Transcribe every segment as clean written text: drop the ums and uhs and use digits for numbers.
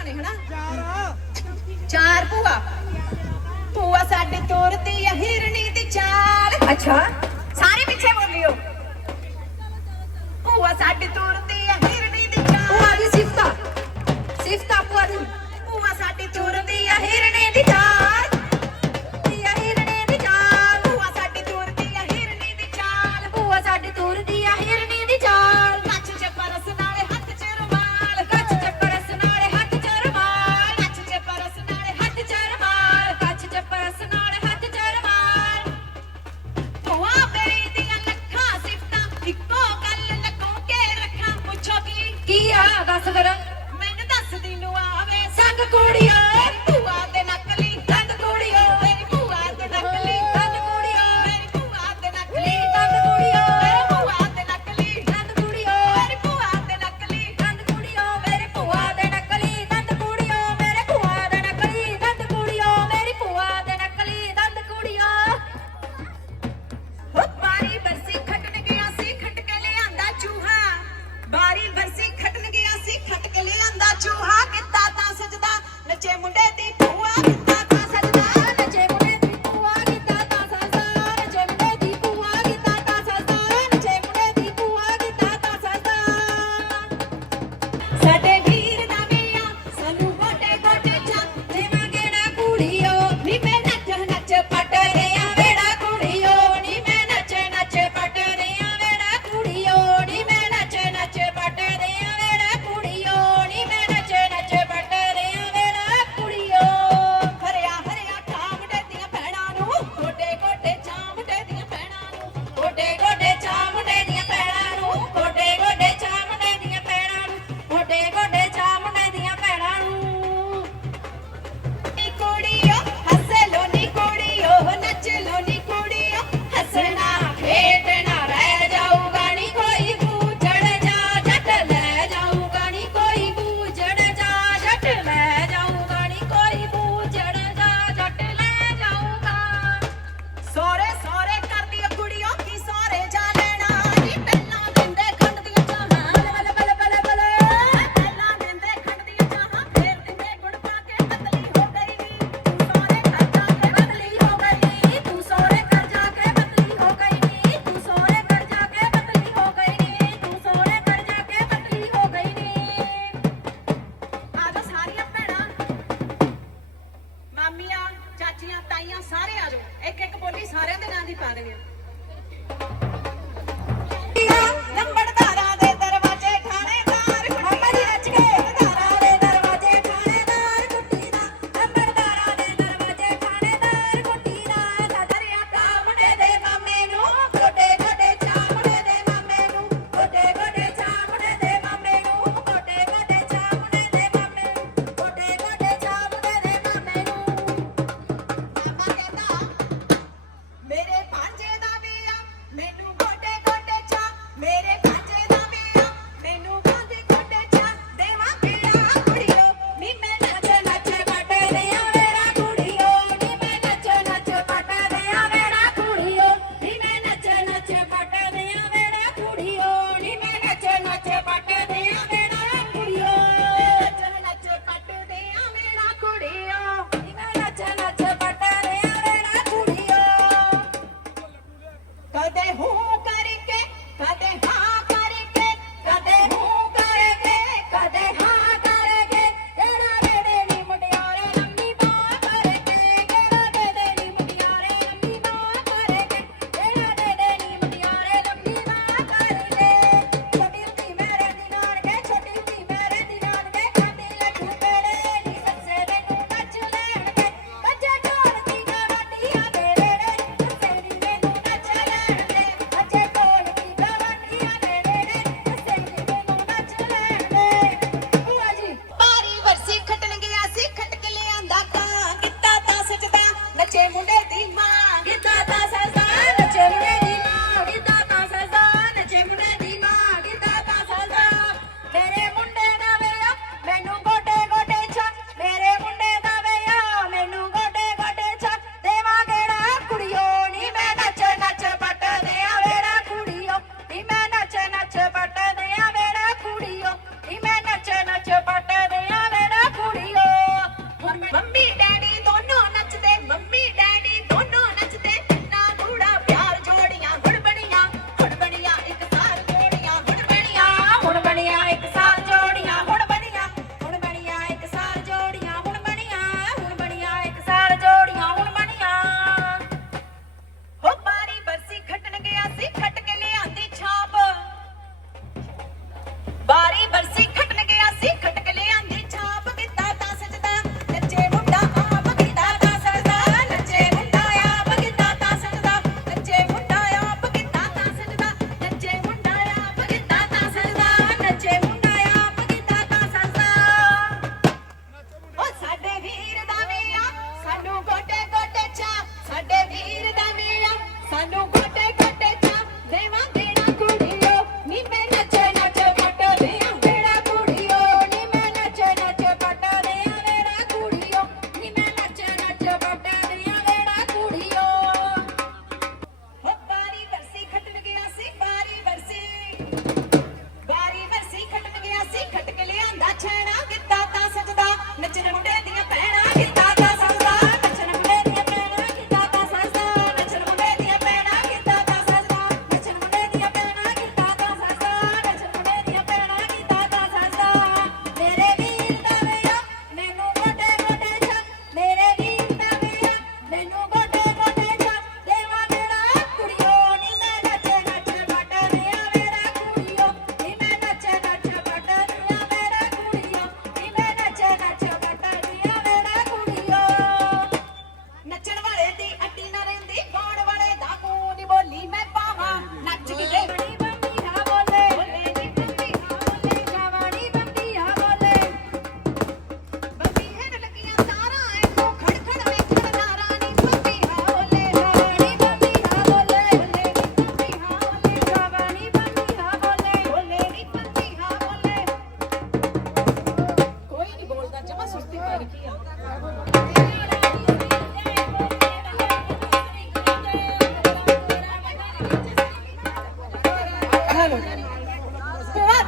ਭੂਆ ਨੇ ਹਨਾ? ਚਾਰ ਭੂਆ। ਭੂਆ ਸਾਡੀ ਤੁਰਦੀ ਆ ਹਿਰਨੀ ਦੀ ਚਾਲ। ਅੱਛਾ ਸਾਰੇ ਪਿੱਛੇ ਬੋਲਿਓ। ਭੂਆ ਸਾਡੀ ਤੁਰਦੀ ਆ ਹਿਰਨੀ ਦੀ ਚਾਲ। ਭੂਆ ਦੀ ਸਿਫਤਾ ਸਿਫਤਾ ਭੂਆ ਦੀ। ਭੂਆ ਸਾਡੀ ਤੁਰਦੀ ਆ ਹਿਰਨੀ ਦੀ ਚਾਲ। ਹਿਰਨੀ ਦੀ ਚਾਲ। ਭੂਆ ਸਾਡੀ ਤੁਰਦੀ ਆ ਹਿਰਨੀ ਦੀ ਚਾਲ। ਭੂਆ ਸਾਡੀ ਤੁਰਦੀ ਆ ਹਿਰਨੀ ਦੀ ਚਾਲ। ਕੱਚ ਚ ਪਰਸ ਨਾਲੇ ਹੱਥ ਚ ਰੁਮਾਲ। ਕੱਚ ਚ ਪਰਸ ਨਾਲੇ ਹੱਥ ਚ ਰੁਮਾਲ। ਕੱਚ ਚ ਪਰਸ ਨਾਲੇ ਹੱਥ ਹੱਥ ਚ ਰੁਮਾਲ। ਕੱਚ ਚ ਪਰਸ ਨਾਲੇ ਹੱਥ ਚ ਰੁਮਾਲ। ਭੂਆ ਮੇਰੀ ਦੀਆਂ ਲੱਖਾਂ ਸਿਫਤਾਂ ਇੱਕੋ ਗੱਲ ਲੱਗੋ ਕੇ ਰੱਖਾਂ। ਪੁੱਛੋ ਕੀ ਆ ਦੱਸ ਫਿਰ। ਮੈਨੂੰ ਦੱਸਦੀ ਨੂੰ ਆਵੇ ਸੰਗ ਕੁੜੀਓ ਭੂਆ ਦੇ ਨਕਲੀ ਦੰਦ ਕੁੜੀਓ ਮੇਰੀ ਭੂਆ ਦੇ ਨਕਲੀ ਦੰਦ ਕੁੜੀਓ ਮੇਰੀ ਭੂਆ ਦੇ ਨਕਲੀ ਦੰਦ ਕੁੜੀਓ ਮੇਰੀ ਭੂਆ ਦੇ ਨਕਲੀ ਦੰਦ ਕੁੜੀਓ ਮੇਰੀ ਭੂਆ ਦੇ ਨਕਲੀ ਦੰਦ ਕੁੜੀਓ ਮੇਰੀ ਭੂਆ ਦੇ ਨਕਲੀ ਦੰਦ ਕੁੜੀਓ ਮੇਰੇ ਭੂਆ ਦੇ ਨਕਲੀ ਦੰਦ ਕੁੜੀਓ ਮੇਰੀ ਭੂਆ ਦੇ ਨਕਲੀ ਦੰਦ ਕੁੜੀਓ। ਬਾਰੀ ਬਰਸੀ ਖਟਣ ਗਿਆ ਸੀ ਖਟ ਕੇ ਲਿਆਂਦਾ ਚੂਹਾ। ਬਾਰੀ ਬਰਸੀ ਖਟਣ ਗਿਆ ਸੀ ਖਟ ਕੇ ਲਿਆਂਦਾ ਚੂਹਾ। ਕਿੱਦਾਂ ਤਾਂ ਸਜਦਾ ਨੱਚੇ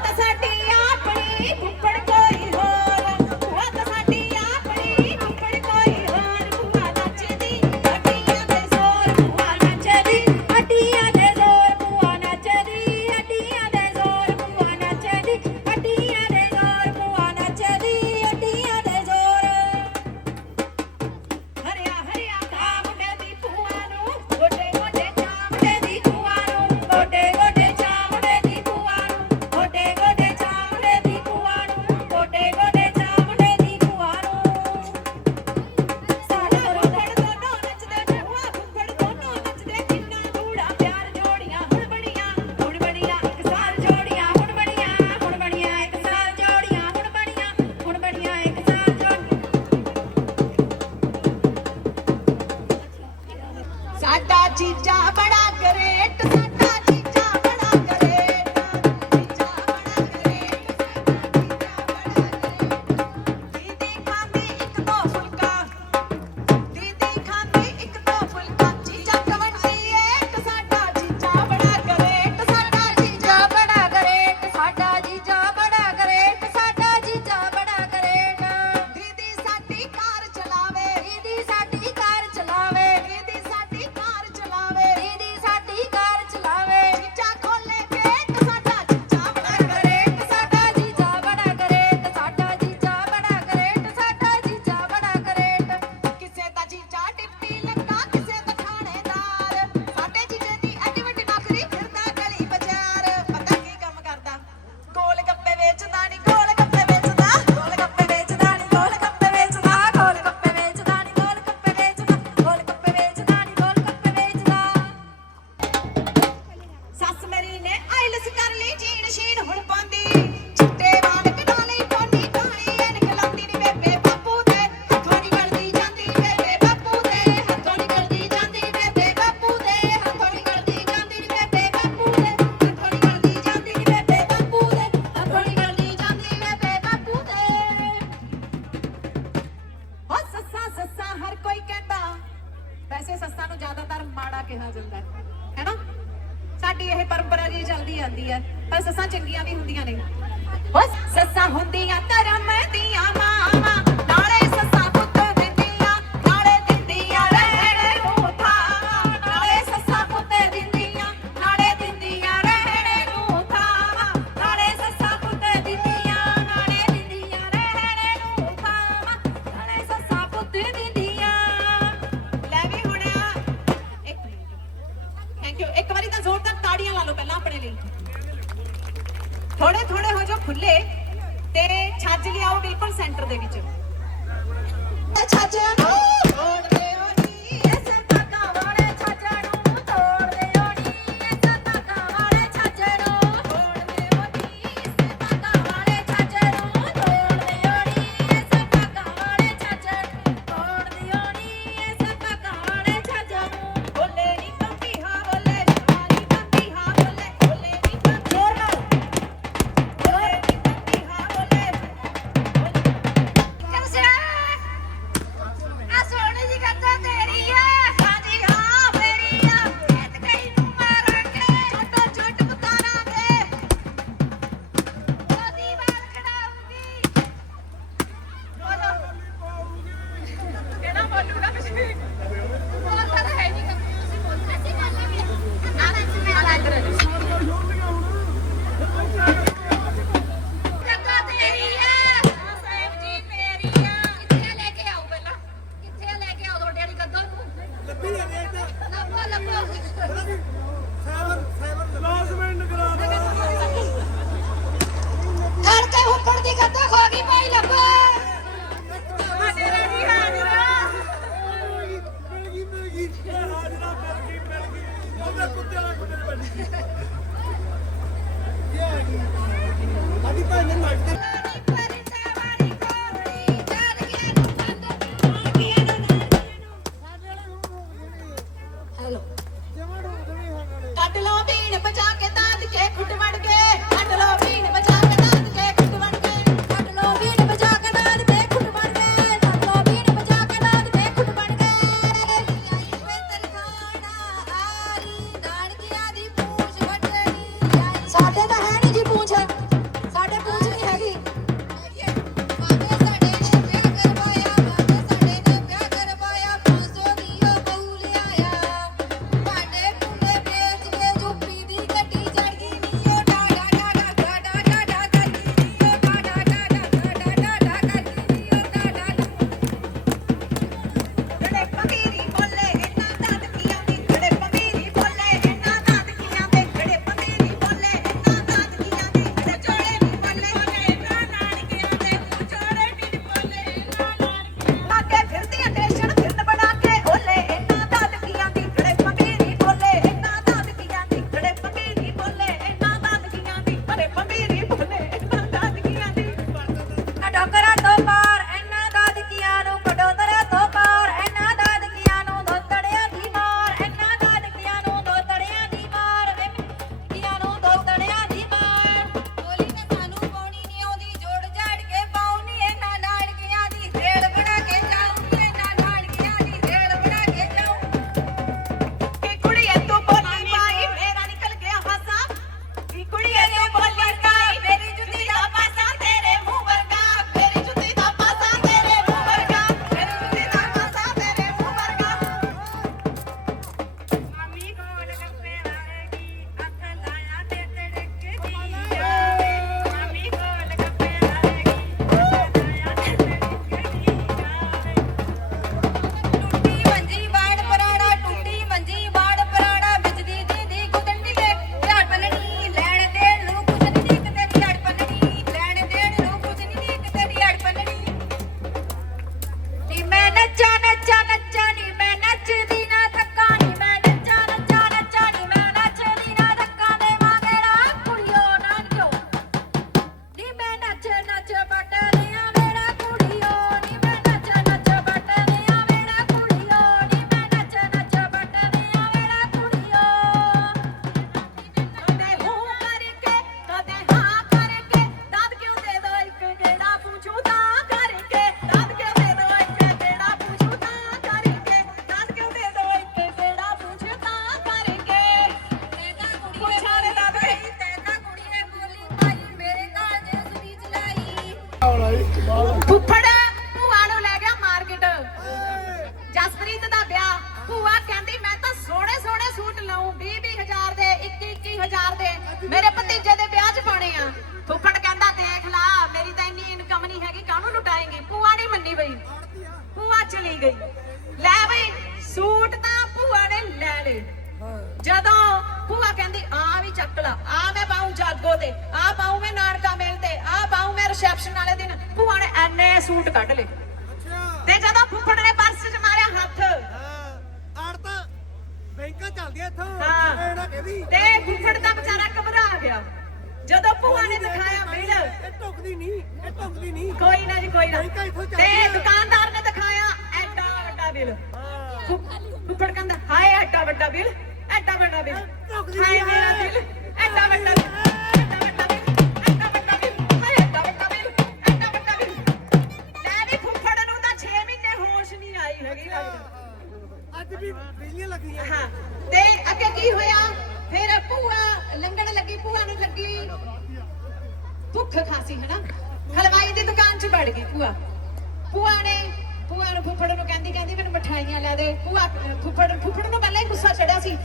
ਤਾਂ ਸਾਡੀ ਆਪਣੀ ਫੁੱਫੜ ਕੋਈ ਹੋਰ ਭੂਆ ਤਾਂ ਸਾਡੀ ਆਪਣੀ ਫੁੱਫੜ ਕੋਈ ਹੋਰ ਭੂਆ ਨੱਚਦੀ ਹੱਡੀਆਂ ਦੇ ਜ਼ੋਰ ਭੂਆ ਨੱਚਦੀ ਹੱਡੀਆਂ ਦੇ ਜ਼ੋਰ ਭੂਆ ਨੱਚਦੀ ਹੱਡੀਆਂ ਦੇ ਜ਼ੋਰ ਭੂਆ ਨੱਚਦੀ ਹੱਡੀਆਂ ਦੇ ਜ਼ੋਰ ਭੂਆ ਨੱਚਦੀ ਹੱਡੀਆਂ ਦੇ ਜ਼ੋਰ ਹਰਿਆ ਹਰਿਆ ਕਾ ਮੁੰਡੇ ਦੀ ਭੂਆ ਨੂੰ ਗੋਡੇ ਗੋਡੇ ਮੁੰਡੇ ਦੀ ਭੂਆ ਨੂੰ ਗੋਡੇ ਗੋਡੇ ਚਾਮੜੇ ਦੀ ਭੂਆ ਨੂੰ ਗੋਡੇ ਗੋਡੇ ਚਾਮੜੇ ਦੀ ਭੂਆ ਨੂੰ ਗੋਡੇ ਗੋਡੇ ਚਾਮੜੇ ਦੀ ਭੂਆ ਨੂੰ ਸਾਡਾ ਫੁੱਫੜ ਦੋਨੋਂ ਨੱਚਦੇ ਭੂਆ ਫੁੱਫੜ ਦੋਨੋਂ ਨੱਚਦੇ ਕਿੰਨਾ ਗੂੜਾ ਪਿਆਰ ਜੋੜੀਆਂ ਹੁਣ ਬਣੀਆਂ ਇੱਕ ਸਾਲ ਜੋੜੀਆਂ ਹੁਣ ਬਣੀਆਂ ਇੱਕ ਸਾਲ ਜੋੜੀਆਂ ਹੁਣ ਬਣੀਆਂ ਇੱਕ ਸਾਲ ਸਾਡਾ ਚੀਜ਼ਾ ਬੜਾ ਗਰੇਟ ਸਾਡਾ ਚੀਜ਼ਾ ਬੜਾ ਗਰੇਟ ਚੀਜ਼ਾ ਬੜਾ ਗਰੇਟ ਦੀਦੀ ਖਾਂਦੀ ਇੱਕ ਦੋ ਫੁਲਕਾ ਦੀਦੀ ਖਾਂਦੀ ਇੱਕ ਦੋ ਫੁਲਕਾ ਚੀਜ਼ਾ ਕਵੰਡੀ ਏਕ ਸਾਡਾ ਚੀਜ਼ਾ ਬੜਾ ਗਰੇਟ ਸਾਡਾ ਚੀਜ਼ਾ ਬੜਾ ਗਰੇਟ ਸਾਡਾ ਜੀਜਾ ਬੜਾ ਗਰੇਟ ਸਾਡਾ ਜੀਜਾ ਬੜਾ ਗਰੇਟ ਦੀਦੀ ਸਾਡੀ ਕਾਰ ਚਲਾਵੇ ਦੀਦੀ ਸਾਡੀ ਕਾਰ ਚਲਾਵੇ ਦੀਦੀ ਸਾਡੀ ਕਾਰ ਚਲਾਵੇ ਦੀਦੀ ਸਾਡੀ ਕਾਰ ਚਲਾਵੇ ਚੀਜ਼ਾ ਖੋਲੇ ਗੇਟ ਸਾਡਾ ਚੀਜ਼ਾ ਬੜਾ ਗਰੇਟ ਸਾਡਾ ਜੀਜਾ ਬੜਾ ਗਰੇਟ ਸਾਡਾ ਜੀਜਾ ਬੜਾ ਗਰੇਟ ਸਾਡਾ ਜੀਜਾ ਬੜਾ ਗਰੇਟ ਕਿਸੇ ਦਾ ਜੀਜਾ ਡਿਪਟੀ ਲੱਗਾ ਕਿਸੇ ਦਾ ਥਾਣੇਦਾਰ ਸਾਡੇ ਜੀਜੇ ਦੀ ਐਡੀ ਵੱਡੀ ਨੌਕਰੀ ਫਿਰਦਾ ਗਲੀ ਬਾਜ਼ਾਰ ਪਤਾ ਕੀ ਕੰਮ ਕਰਦਾ ਗੋਲ ਗੱਪੇ ਵੇਚਦਾ ਨੀ ਗੋਲ ਗੱਪੇ ਵੇਚਦਾ ਗੋਲ ਗੱਪੇ ਵੇਚਦਾ ਨੀ ਗੋਲ ਗੱਪੇ ਵੇਚਦਾ ਗੋਲ ਗੱਪੇ ਵੇਚਦਾ ਨੀ ਗੋਲ ਗੱਪੇ ਵੇਚਦਾ ਗੋਲ ਗੱਪੇ ਵੇਚਦਾ ਨੀ ਗੋਲ ਗੱਪੇ ਵੇਚਦਾ ਸੱਸ ਮੇਰੀ ਨੇ ਆਇਲਸ ਕਰ ਲਈ ਜੀਣ ਸ਼ੀਣ ਹੁਣ ਪਾਉਂਦੀ ਚਿੱਟੇ ਵਾਲ ਕਢਾ ਲਈ ਪੋਨੀ ਕਾਲੀ ਐਨਕ ਲਾਉਂਦੀ ਨੀ ਬੇਬੇ ਬਾਪੂ ਦੇ ਹੱਥੋਂ ਨਿਕਲਦੀ ਜਾਂਦੀ ਬੇਬੇ ਬਾਪੂ ਦੇ ਹੱਥੋਂ ਨਿਕਲਦੀ ਜਾਂਦੀ ਬੇਬੇ ਬਾਪੂ ਦੇ ਹੱਥੋਂ ਨਿਕਲਦੀ ਜਾਂਦੀ ਨੀ ਬੇਬੇ ਬਾਪੂ ਦੇ ਹੱਥੋਂ ਨਿਕਲਦੀ ਜਾਂਦੀ ਨੀ ਬੇਬੇ ਬਾਪੂ ਦੇ ਹੱਥੋਂ ਨਿਕਲਦੀ ਜਾਂਦੀ ਬੇਬੇ ਬਾਪੂ ਦੇ ਹੋ ਸੱਸਾਂ ਸੱਸਾਂ ਹਰ ਕੋਈ ਕਹਿੰਦਾ ਵੈਸੇ ਸੱਸਾਂ ਨੂੰ ਜ਼ਿਆਦਾਤਰ ਮਾੜਾ ਕਿਹਾ ਜਾਂਦਾ ਹੈ ਨਾ ਸਾਡੀ ਇਹ ਪਰੰਪਰਾ ਜੀ ਚੱਲਦੀ ਆਂਦੀ ਹੈ ਪਰ ਸੱਸਾਂ ਚੰਗੀਆਂ ਵੀ ਹੁੰਦੀਆਂ ਨੇ ਹੋ ਸੱਸਾਂ ਹੁੰਦੀਆਂ ਧਰਮ ਦੀਆਂ ਮਾਵਾਂ ਨਾਲੇ ਸੱਸਾਂ ਪੁੱਤ ਦਿੰਦੀਆਂ ਨਾਲੇ ਦਿੰਦੀਆਂ ਰਹਿਣ ਨੂੰ ਥਾਵਾਂ ਨਾਲੇ ਸੱਸਾਂ ਪੁੱਤ ਦਿੰਦੀਆਂ ਨਾਲੇ ਦਿੰਦੀਆਂ ਰਹਿਣ ਨੂੰ ਥਾਵਾਂ ਨਾਲੇ ਸੱਸਾਂ ਪੁੱਤ ਦਿੰਦੀਆਂ ਨਾਲੇ ਦਿੰਦੀਆਂ ਰਹਿਣ ਨੂੰ ਥਾਵਾਂ ਨਾਲੇ ਸੱਸਾਂ ਪੁੱਤ ਦਿੰਦੀਆਂ ਲੈ ਵੀ ਹੁਣ ਇੱਕ ਮਿੰਟ ਥੈਂਕ ਯੂ ਇੱਕ ਵਾਰੀ ਤਾਂ ਜ਼ੋਰਦਾਰ ਤਾੜੀਆਂ ਲਾ ਲਓ ਪਹਿਲਾਂ ਆਪਣੇ ਲਈ ਥੋੜੇ ਥੋੜੇ ਹੋ ਜੋ ਖੁੱਲੇ ਤੇ ਛੱਜ ਲਿਆਓ ਬਿਲਕੁਲ ਸੈਂਟਰ ਦੇ ਵਿੱਚ ਛੱਜ ਨੂੰ ਤੋੜਦੇ ਓ ਨੀ ਐਸੇ ਧਾਗਾ ਵਾਲੇ ਛੱਜ ਨੂੰ ਤੋੜਦੇ ਓ ਨੀ ਐਸੇ ਧਾਗਾ ਵਾਲੇ ਛੱਜ ਨੂੰ ਤੋੜਦੇ ਓ ਨੀ ਐਸੇ ਧਾਗਾ ਵਾਲੇ ਛੱਜ ਨੂੰ ਤੋੜਦੇ ਓ ਨੀ ਐਸੇ ਧਾਗਾ ਵਾਲੇ ਛੱਜ ਨੂੰ ਤੋੜਦੇ ਓ ਨੀ ਐਸੇ ਧਾਗਾ ਵਾਲੇ ਛੱਜ ਨੂੰ ਬੋਲੇ ਨੀ ਕੰਬੀ ਹਾਂ ਬੋਲੇ ਜਵਾਨੀ ਕੰਬੀ ਹਾਂ ਬੋਲੇ ਬੋਲੇ ਨੀ ਕੰਬੀ ਜ਼ੋਰ ਨਾਲ ਬੋਲੇ ਨੀ ਕੰਬੀ ਹਾਂ ਬੋਲੇ ਆ ਸੋਹਣੀ ਜੀ ਕੰਮ ਨਹੀਂ ਹੈਗੀ ਕਾਹਨੂੰ ਲੁਟਾਏਂਗੀ। ਭੂਆ ਨਹੀਂ ਮੰਨੀ ਬਈ, ਭੂਆ ਚਲੀ ਗਈ। ਲੈ ਬਈ ਸੂਟ ਤਾਂ ਭੂਆ ਨੇ ਲੈ ਲਏ। ਜਦੋਂ ਭੂਆ ਕਹਿੰਦੀ ਆ ਵੀ ਚੱਕ ਲਾ, ਆ ਮੈਂ ਪਾਉਂ ਜਾਗੋ ਤੇ, ਆ ਪਾਉਂ ਮੈਂ ਨਾਨਕਾ ਮੇਲ ਤੇ, ਆ ਪਾਉਂ ਮੈਂ ਰਿਸੈਪਸ਼ਨ ਵਾਲੇ ਦਿਨ, ਭੂਆ ਨੇ ਐਨੇ ਸੂਟ ਕੱਢ ਲਏ। ਤੇ ਜਦੋਂ ਫੁੱਫੜ ਨੇ ਪਰਸ 'ਚ ਮਾਰਿਆ ਹੱਥ, ਆੜਤਾ ਬੈਂਕਾਂ ਚੱਲਦੀਆਂ ਇੱਥੋਂ ਹਾਂ। ਇਹ ਨਾ ਕਹਿੰਦੀ ਤੇ ਫੁੱਫੜ ਦਾ ਵਿਚਾਰਾ ਘਬਰਾ ਗਿਆ। ਜਦੋਂ ਭੂਆ ਨੇ ਦਿਖਾਇਆ ਬਿੱਲ, ਇਹ ਟੁਕਦੀ ਨਹੀਂ, ਇਹ ਟੁਕਦੀ ਨਹੀਂ। ਕੋਈ ਨਾ ਜੀ ਕੋਈ ਨਾ, ਬੈਂਕਾਂ ਇੱਥੋਂ ਤੇ ਚੱਲਦੀਆਂ। ਦੁਕਾਨਦਾਰ ਨੇ ਦਿਖਾਇਆ ਐਡਾ ਵੱਡਾ ਬਿੱਲ। ਫੁੱਫੜ ਕਹਿੰਦਾ ਹਾਏ ਐਡਾ ਵੱਡਾ ਬਿੱਲ, ਐਡਾ ਵੱਡਾ ਬਿੱਲ, ਹਾਏ ਮੇਰਾ ਬਿੱਲ, ਐਡਾ ਵੱਡਾ ਬਿੱਲ, ਐਡਾ ਵੱਡਾ ਬਿੱਲ, ਐਡਾ ਵੱਡਾ ਬਿੱਲ, ਹਾਏ ਐਡਾ ਵੱਡਾ ਬਿੱਲ, ਐਡਾ ਵੱਡਾ ਬਿੱਲ। ਲੈ ਵੀ ਫੁੱਫੜ ਨੂੰ ਤਾਂ 6 ਮਹੀਨੇ ਹੋਸ਼ ਨਹੀਂ ਆਈ ਹੈਗੀ ਲੱਗਦਾ। ਅੱਜ ਵੀ ਬਿਜਲੀਆਂ ਲੱਗੀਆਂ। ਹਾਂ, ਤੇ ਅੱਗੇ ਕੀ ਹੋਇਆ ਫਿਰ ਭੂਆ ਲੰਘਣ ਲੱਗੀ, ਭੂਆ ਨੂੰ ਲੱਗੀ ਭੁੱਖ ਖਾਸੀ ਹੈ ਨਾ, ਹਲਵਾਈ ਦੀ ਦੁਕਾਨ 'ਚ ਵੜ ਗਈ ਭੂਆ। ਭੂਆ ਨੂੰ ਫੁੱਫੜ ਨੂੰ ਕਹਿੰਦੀ ਮੈਨੂੰ ਮਠਾਈਆਂ ਲਿਆ ਦੇ। ਫੁੱਫੜ ਨੂੰ ਪਹਿਲਾਂ ਹੀ ਗੁੱਸਾ ਚੜਿਆ ਸੀ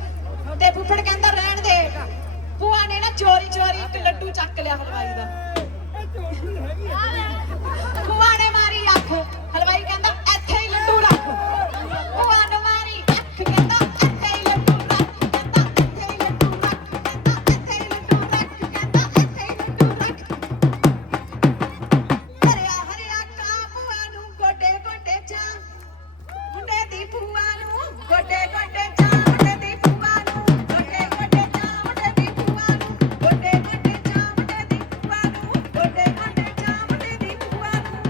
ਤੇ ਫੁੱਫੜ ਕਹਿੰਦਾ ਰਹਿਣ ਦੇ। ਭੂਆ ਨੇ ਨਾ ਚੋਰੀ ਇੱਕ ਲੱਡੂ ਚੱਕ ਲਿਆ ਹਲਵਾਈ ਦਾ। ਭੂਆ ਨੇ ਮਾਰੀ ਅੱਖ, ਹਲਵਾਈ ਕਹਿੰਦਾ ਇੱਥੇ ਹੀ ਲੱਡੂ ਰੱਖ। ਭੂਆ ਨੇ ਮਾਰੀ ਅੱਖ, ਕਹਿੰਦਾ ਇੱਥੇ ਹੀ ਲੱਡੂ ਰੱਖ, ਕਹਿੰਦਾ ਇੱਥੇ ਹੀ ਲੱਡੂ ਰੱਖ, ਕਹਿੰਦਾ ਇੱਥੇ ਹੀ ਲੱਡੂ ਰੱਖ, ਕਹਿੰਦਾ ਇੱਥੇ ਹੀ ਲੱਡੂ ਰੱਖ। ਹਰਿਆ ਕਾਂ ਭੂਆ ਨੂੰ ਗੋਡੇ ਗੋਡੇ ਚਾ, ਮੁੰਡੇ ਦੀ ਭੂਆ ਨੂੰ ਗੋਡੇ ਗੋਡੇ ਚਾ, ਮੁੰਡੇ ਦੀ ਭੂਆ ਨੂੰ ਗੋਡੇ ਗੋਡੇ ਚਾ, ਮੁੰਡੇ ਦੀ ਭੂਆ ਨੂੰ ਗੋਡੇ ਗੋਡੇ ਚਾ, ਮੁੰਡੇ ਦੀ ਭੂਆ ਨੂੰ ਗੋਡੇ ਗੋਡੇ ਚਾ, ਮੁੰਡੇ ਦੀ ਭੂਆ ਨੂੰ।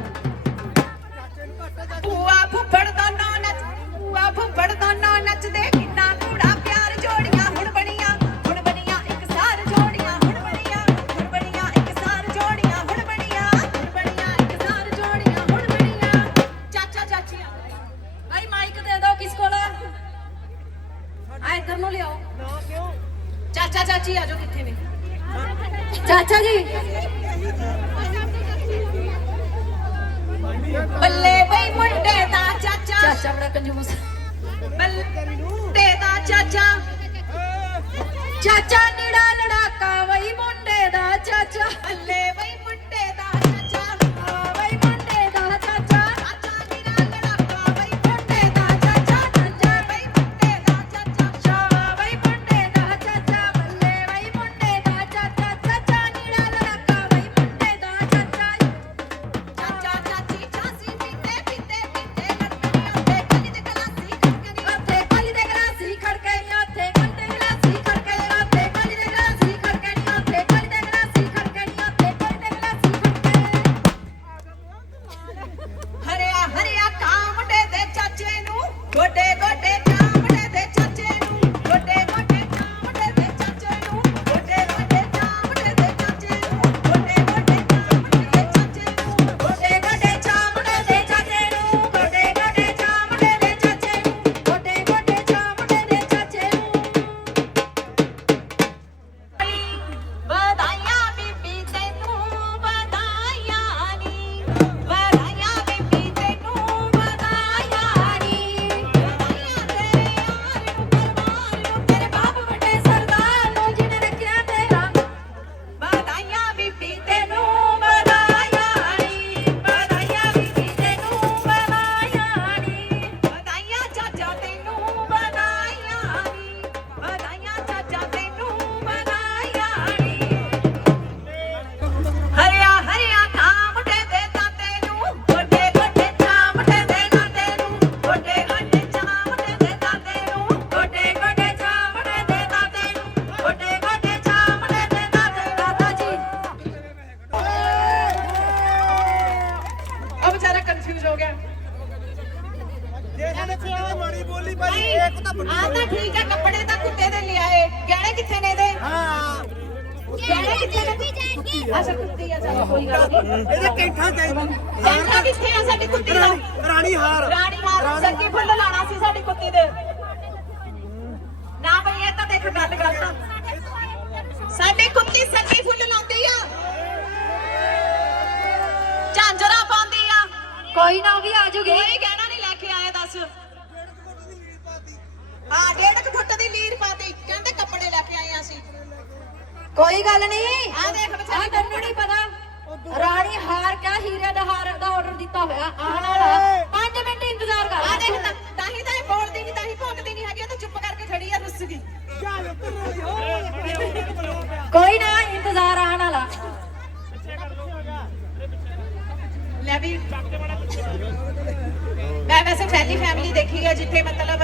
ਭੂਆ ਫੁੱਫੜ ਦੋਨੋਂ ਨੱਚ, ਭੂਆ ਫੁੱਫੜ ਦੋਨੋਂ ਨੱਚਦੇ, ਕਿੰਨਾ ਕੂੜਾ ਪਿਆਰ ਜੋੜੀਆਂ ਹੁਣ ਬਣੀਆਂ ਇੱਕ ਸਾਰ ਜੋੜੀਆਂ ਹੁਣ ਬਣੀਆਂ ਇੱਕ ਸਾਰ ਜੋੜੀਆਂ ਹੁਣ ਬਣੀਆਂ ਇੱਕ ਸਾਰ ਜੋੜੀਆਂ ਹੁਣ ਬਣੀਆਂ। ਚਾਚਾ ਚਾਚੀ ਭਾਈ ਮਾਈਕ ਦੇ ਦਿਓ ਕਿਸ ਕੋਲ ਆ, ਇੱਧਰ ਨੂੰ ਲਿਆਓ। ਨਾ ਕਿਉਂ? ਚਾਚਾ ਚਾਚੀ ਆਜੋ, ਕਿੱਥੇ ਨੇ ਚਾਚਾ ਜੀ ਬੱਲੇ ਬਈ ਮੁੰਡੇ ਦਾ ਚਾਚਾ, ਚਾਚਾ ਬੜਾ ਕੰਜੂਸ। ਬੱਲੇ ਦਾ ਚਾਚਾ, ਚਾਚਾ ਨੀੜਾ ਲੜਾਕਾ ਵਈ ਮੁੰਡੇ ਦਾ ਚਾਚਾ, ਬੱਲੇ ਬਈ ਮੁੰਡੇ ਦਾ ਚਾਚਾ, ਵਈ ਮੁੰਡੇ ਦਾ ਚਾਚਾ, ਚਾਚਾ ਨੀਰਾ ਲੜਾਕਾ ਬਈ ਮੁੰਡੇ ਦਾ ਚਾਚਾ, ਚਾਚਾ ਬਈ ਮੁੰਡੇ ਦਾ ਚਾਚਾ, ਸ਼ਾਵਾ ਵਈ ਮੁੰਡੇ ਦਾ ਚਾਚਾ, ਬੱਲੇ ਵਈ ਮੁੰਡੇ ਦਾ ਚਾਚਾ, ਚਾਚਾ ਨੀੜਾ ਲੜਾਕਾ ਵਈ ਮੁੰਡੇ ਦਾ ਚਾਚਾ। ਚਾਚਾ ਚਾਚੀ ਚਾਸੀ ਪੀਤੇ ਪੀਤੇ ਪੀਤੇ ਲੜਕੀਆਂ ਤੇ ਕਲੀ ਦੇ ਗਲਾਸੀ ਖੜਕਣੀ, ਉੱਥੇ ਕਾਲੀ ਦੇ ਗਲਾਸੀ ਖੜਕਈਆਂ, ਉੱਥੇ ਕਾਲੀ ਦੇ ਗਲਾਸੀ ਖੜਕਈਆਂ, ਉੱਥੇ ਕਾਲੀ ਦੇ ਗਲਾਸੀ ਖੜਕਈਆਂ, ਉੱਥੇ ਕਾਲੀ ਦੇ ਗਲਾਸੀ ਖੜਕਈਆਂ, ਉੱਥੇ ਕਾਲੀ ਦੇ ਗਲਾਸੀ ਖੜਕਈਆਂ। ਹਰਿਆ ਕਾਂ ਮੁੰਡੇ ਦੇ ਚਾਚੇ ਨੂੰ ਗੋਡੇ ਗੋਡੇ ਚਾ, ਮੁੰਡੇ ਦੇ ਚਾਚੇ ਨੂੰ ਗੋਡੇ ਗੋਡੇ ਚਾ, ਮੁੰਡੇ ਦੇ ਚਾਚੇ ਨੂੰ ਗੋਡੇ ਗੋਡੇ ਚਾ, ਮੁੰਡੇ ਦੇ ਚਾਚੇ ਨੂੰ ਗੋਡੇ ਗੋਡੇ ਚਾ, ਮੁੰਡੇ ਦੇ ਚਾਚੇ ਨੂੰ ਗੋਡੇ ਗੋਡੇ ਚਾ ਮੁੰਡੇ ਦੇ ਚਾਚੇ ਨੂੰ, ਗੋਡੇ ਗੋਡੇ ਚਾ ਮੁੰਡੇ ਦੇ ਚਾਚੇ ਨੂੰ, ਗੋਡੇ ਗੋਡੇ ਚਾ ਮੁੰਡੇ ਦੇ ਚਾਚੇ ਨੂੰ। ਵਧਾਈਆਂ ਬੀਬੀ ਤੈਨੂੰ ਵਧਾਈਆਂ ਨੀ, ਵਧਾਈਆਂ ਬੀਬੀ ਤੈਨੂੰ ਵਧਾਈਆਂ ਨੀ, ਵਧਾਈਆਂ ਤੇਰੇ ਯਾਰ ਨੂੰ ਪਰਵਾਰ ਨੂੰ, ਤੇਰੇ ਬਾਪ ਵੱਡੇ ਸਰਦਾਰ ਨੂੰ ਜਿਹਨੇ ਰੱਖਿਆ ਤੇਰਾ। ਵਧਾਈਆਂ ਬੀਬੀ ਤੈਨੂੰ ਵਧਾਈਆਂ ਨੀ, ਵਧਾਈਆਂ ਬੀਬੀ ਤੈਨੂੰ ਵਧਾਈਆਂ ਨੀ, ਵਧਾਈਆਂ ਚਾਚਾ ਤੈਨੂੰ ਵਧਾਈਆਂ ਨੀ, ਵਧਾਈਆਂ ਚਾਚਾ ਤੈਨੂੰ ਵਧਾਈਆਂ ਨੀ। ਹਰਿਆ ਕਾਂ ਮੁੰਡੇ ਦੇ ਦਾਤੇ ਨੂੰ ਗੋਡੇ ਗੋਡੇ ਚਾ, ਮੁੰਡੇ ਦੇ ਦਾਤੇ ਨੂੰ ਗੋਡੇ ਗੋਡੇ ਚਾ, ਮੁੰਡੇ ਦੇ ਦਾਤੇ ਨੂੰ ਗੋਡੇ ਗੋਡੇ ਚਾ, ਮੁੰਡੇ ਦੇ ਦਾਤੇ ਨੂੰ ਗੋਡੇ ਗੋਡੇ ਚਾ, ਮੁੰਡੇ ਦੇ ਦਾਤੇ। ਦਾਦਾ ਜੀ ਉਹ ਵਿਚਾਰਾ ਕੰਫਿਊਜ਼ ਹੋ ਗਿਆ। ਜੇ ਇਹਨੇ ਕੁੱਤੇ ਦੀ ਮਾੜੀ ਬੋਲੀ ਭਾਈ ਇੱਕ ਤਾਂ ਆ ਤਾਂ ਠੀਕ ਹੈ, ਕੱਪੜੇ ਤਾਂ ਕੁੱਤੇ ਦੇ ਲਿਆਏ, ਗਹਿਣੇ ਕਿੱਥੇ ਨੇ ਇਹਦੇ? ਹਾਂ ਗਹਿਣੇ ਕਿੱਥੇ ਨੇ? ਅੱਛਾ ਕੁੱਤੀ ਆ, ਚਲੋ ਕੋਈ ਗੱਲ ਨਹੀਂ। ਇਹਦੇ ਕੈਂਠਾ ਚਾਹੀਦਾ। ਕੈਂਠਾ ਕਿੱਥੇ ਆ ਸਾਡੀ ਕੁੱਤੀ ਦਾ? ਰਾਣੀ ਹਾਰ ਰਾਣੀ ਹਾਰ ਸੱਗੀ ਫੁੱਲ ਲਾਣਾ ਸੀ ਸਾਡੀ ਕੁੱਤੀ ਦੇ। ਨਾ ਬਈ ਇਹ ਤਾਂ ਦੇਖ ਗੱਲ ਗਲਤ। ਸਾਡੀ ਕੁੱਤੀ ਸੱਗੀ ਫੁੱਲ ਲਾਉਂਦੀ ਆ, ਝਾਂਜਰਾ ਪਾਉਂਦੀ ਆ। ਕੋਈ ਨਾ ਉਹ ਵੀ ਆ ਜੂਗੀ। ਕੋਈ ਗਹਿਣਾ ਨਹੀਂ ਲੈ ਕੇ ਆਏ ਦੱਸ। ਹਾਂ 1.5 ਫੁੱਟ ਦੀ ਲੀਰ ਪਾਤੀ, ਕਹਿੰਦੇ ਕੱਪੜੇ ਲੈ ਕੇ ਆਏ ਅਸੀਂ। ਕੋਈ ਗੱਲ ਨਹੀਂ, ਆ ਦੇਖ ਆ ਵਿਚਾਰੀ ਤੈਨੂੰ ਨਹੀਂ ਪਤਾ ਰਾਣੀ ਹਾਰ ਕਿਆ ਹੀਰੇ ਦਾ ਆਉਣ ਵਾਲਾ 5 ਮਿੰਟ ਇੰਤਜ਼ਾਰ ਕਰ ਆ ਦੇਖ ਤਾਂ ਹੀ ਤਾਂ ਇਹ ਬੋਲਦੀ ਨਹੀਂ ਤਾਂ ਹੀ ਭੌਂਕਦੀ ਨਹੀਂ ਹੈਗੀ ਉਹ ਤਾਂ ਚੁੱਪ ਕਰਕੇ ਖੜੀ ਆ ਰੁੱਸ ਗਈ ਕੋਈ ਨਾ ਇੰਤਜ਼ਾਰ ਆਉਣ ਵਾਲਾ ਲੈ ਵੀ ਮੈਂ ਵੈਸੇ ਪਹਿਲੀ ਫੈਮਿਲੀ ਦੇਖੀ ਹੈ ਜਿੱਥੇ ਮਤਲਬ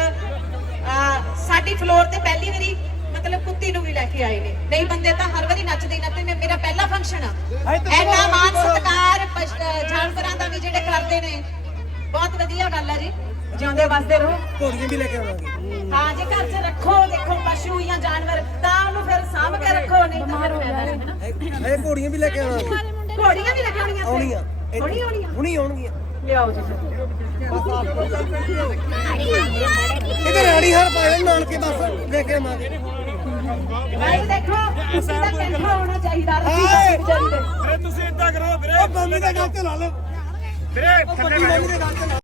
ਸਾਡੀ ਫਲੋਰ ਤੇ ਪਹਿਲੀ ਵਾਰੀ ਮਤਲਬ ਕੁੱਤੀ ਨੂੰ ਵੀ ਲੈ ਕੇ ਆਏ ਨੇ ਨਹੀਂ ਬੰਦੇ ਤਾਂ ਹਰ ਵਾਰੀ ਨੱਚਦੇ ਹੀ ਨੱਚਦੇ ਮੇਰਾ ਪਹਿਲਾ ਫੰਕਸ਼ਨ ਆ ਐਨਾ ਮਾਨ ਸਤਿਕਾਰ ਜਾਨਵਰਾਂ ਦਾ ਵੀ ਜਿਹੜੇ ਕਰਦੇ ਨੇ ਬਹੁਤ ਵਧੀਆ ਗੱਲ ਹੈ ਜੀ ਜਿਉਂਦੇ ਵਸਦੇ ਰਹੋ ਘੋੜੀਆਂ ਵੀ ਲੈ ਕੇ ਆਵਾਂਗੇ ਹਾਂ ਜੇ ਘਰ 'ਚ ਰੱਖੋ ਦੇਖੋ ਪਸ਼ੂ ਜਾਂ ਜਾਨਵਰ ਤਾਂ ਉਹਨੂੰ ਫਿਰ ਸਾਂਭ ਕੇ ਰੱਖੋ ਨਹੀਂ ਤਾਂ ਫਿਰ ਫਾਇਦਾ ਨਹੀਂ ਹੈ ਇਹ ਘੋੜੀਆਂ ਵੀ ਲੈ ਕੇ ਆਵਾਂਗੇ ਨਾ ਘੋੜੀਆਂ ਵੀ ਰੱਖਣੀਆਂ ਆਉਣੀਆਂ ਹੁਣੀ ਆਉਣਗੀਆਂ ਲਿਆਓ ਜੀ ਫਿਰ ਇਹਦੇ ਰਾਣੀ ਹਾਰ ਪਾਏ ਨਾਨਕੇ ਬਸ ਲੈ ਕੇ ਆਵਾਂਗੇ ਭਾਈ ਦੇਖੋ ਤੁਸੀਂ ਤਾਂ ਕੈਂਠਾ ਹੋਣਾ ਚਾਹੀਦਾ ਰੱਸੀ ਤੱਕ ਵਿਚਾਰੀ ਦੇ ਵੀਰੇ ਤੁਸੀਂ ਇਦਾਂ ਕਰੋ ਵੀਰੇ ਉਹ ਬੰਮੀ ਦਾ ਗੱਲ ਤੇ ਲਾ ਲਓ ਵੀਰੇ ਉਹ ਪੱਟੀ ਬੰਮੀ ਦੇ ਗੱਲ ਤੇ ਲਾ